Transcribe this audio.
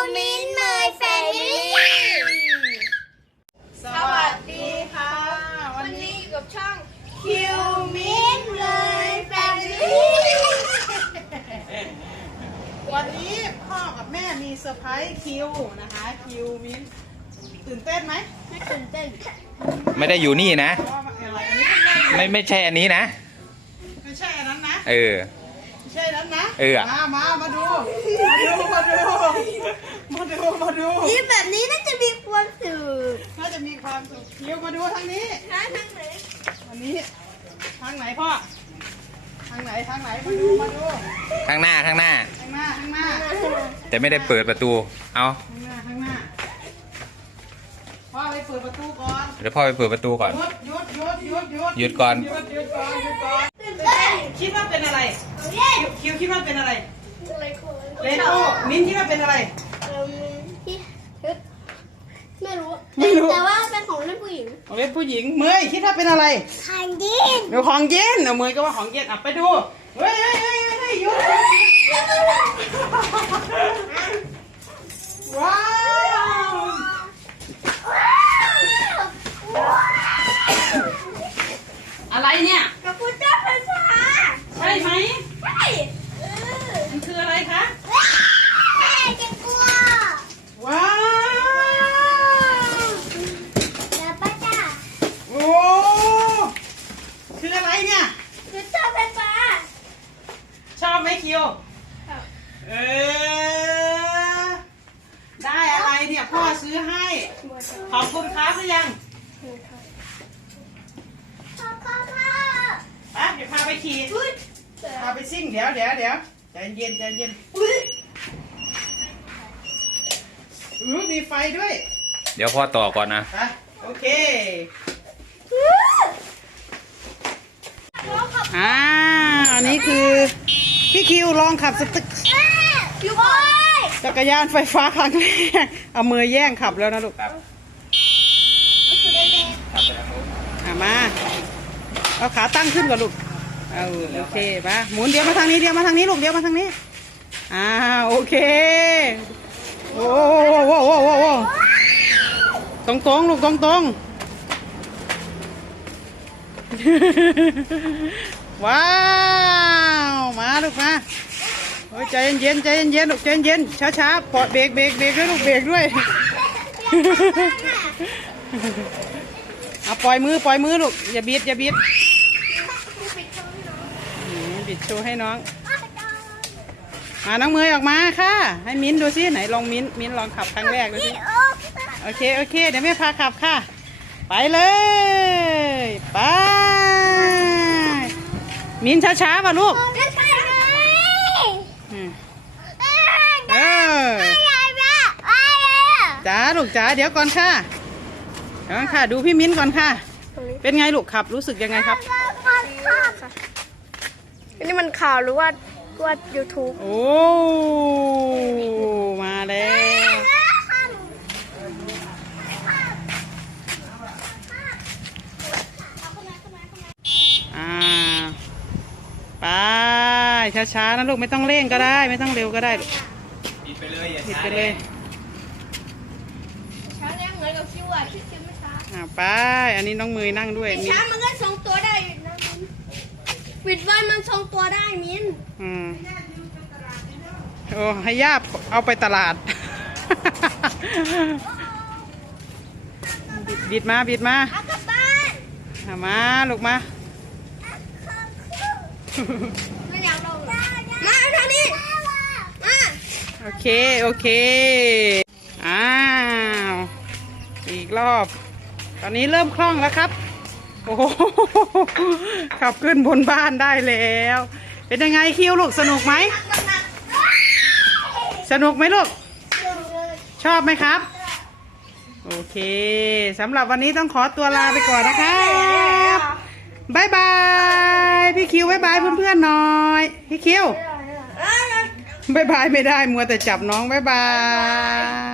มิ้นเมยแฟมิลี่สวัสดีค่ะวันนี้อยู่กับช่องคิวมิ้นเมยแฟมิลี่วันนี้พ่อกับแม่มีเซอร์ไพรส์คิวนะคะคิวมิ้นตื่นเต้นไหมไม่ตื่นเต้นไม่ได้อยู่นี่นะเพราะว่าอะไรอันนี้เพิ่งเล่นไม่ใช่อันนี้นะไม่ใช่อันนั้นนะเออไม่ใช่อันนั้นนะเออมาดูมาดูยิ้มแบบนี้น่าจะมีความสุขน่าจะมีความสุขคิวมาดูทางนี้ทางไหนอันนี้ทางไหนพ่อทางไหนมาดูข้างหน้าข้างหน้าแต่ไม่ได้เปิดประตู เอาข้างหน้าพ่อไปเปิดประตูก่อนเดี๋ยวพ่อไปเปิดประตูก่อนหยุดหยุดก่อนตื่นเต้นคิดว่าเป็นอะไรเล่นคิวคิดว่าเป็นอะไรอะไรคนเลโก้มิ้นคิดว่าเป็นอะไรพี่ไม่รู้ไม่รู้แต่ว่าเป็นของเล่นผู้หญิงของเล่นผู้หญิงเมย์คิดว่าเป็นอะไรคันดินเดี๋ยวของเย็นเอาเมย์ก็ว่าของเย็นอ่ะไปดูเฮ้ยหยุดว้าวอะไรเนี่ยกับพุทธภาษาใช่ไหมใช่มันคืออะไรคะแม่จะกลัวว้าวแล้วป้าจ้าโอ้คืออะไรเนี่ยพุทธภาษาชอบไหมคิวเออได้อะไรเนี่ยพ่อซื้อให้ขอบคุณครับหรือยังพ่อพ่อไปเดี๋ยวพาไปขี่พาไปซิ่งเดี๋ยวใจเย็นมีไฟด้วยเดี๋ยวพ่อต่อก่อนนะไปโอเคอันนี้คือพี่คิวลองขับอยู่ก่อนจักรยานไฟฟ้าครั้งแรกเอามือแย่งขับแล้วนะลูกมาเอาขาตั้งขึ้นก่อนลูกเอาโอเคป่ะหมุนเดี๋ยวมาทางนี้ลูกเดี๋ยวมาทางนี้โอเคโอ้ตรงลูกตรงว้าวมาลูกมาโอ้ยใจเย็นลูกใจเย็นช้าปลอดเบรกด้วยลูกเบรกด้วยเอาปล่อยมือลูกอย่าบิดบิดโชว์ให้น้องน้องเมย์ออกมาค่ะให้มิ้นดูสิไหนลองมิ้นลองขับครั้งแรกดูสิโอเคเดี๋ยวแม่พาขับค่ะไปเลยไปมิ้นช้าป่ะลูกจ๋าลูกจ๋าเดี๋ยวก่อนค่ะดูพี่มิ้นก่อนค่ะเป็นไงลูกขับรู้สึกยังไงครับอันนี้มันข่าวหรือว่าYouTube โอ้มาแล้วไปช้านะลูกไม่ต้องเร่งก็ได้ไม่ต้องเร็วก็ได้ลูกปิดไปเลยอย่าปิดช้าไปเลยช้าแรงเหมือนกับคิวอ่ะคิวไม่ช้าไปอันนี้น้องมือนั่งด้วยช้ามันก็ทรงตัวได้นะมิ้นปิดไว้มันทรงตัวได้มิ้นโอ้ให้ย่าเอาไปตลาด บิดมาเอากลับบ้านมาลูกมาไม่อยากลงมาทางนี้มาโอเคอ้าวอีกรอบ ตอนนี้เริ่มคล่องแล้วครับโอ้โหขับขึ้นบนบ้านได้แล้ว เป็นยังไงคิวลูกสนุกไหมลูกชอบไหมครับโอเคสำหรับวันนี้ต้องขอตัวลาไปก่อนนะครับบายบายพี่คิวบายบายเพื่อนๆหน่อยพี่คิวบายบายไม่ได้มัวแต่จับน้องบายบาย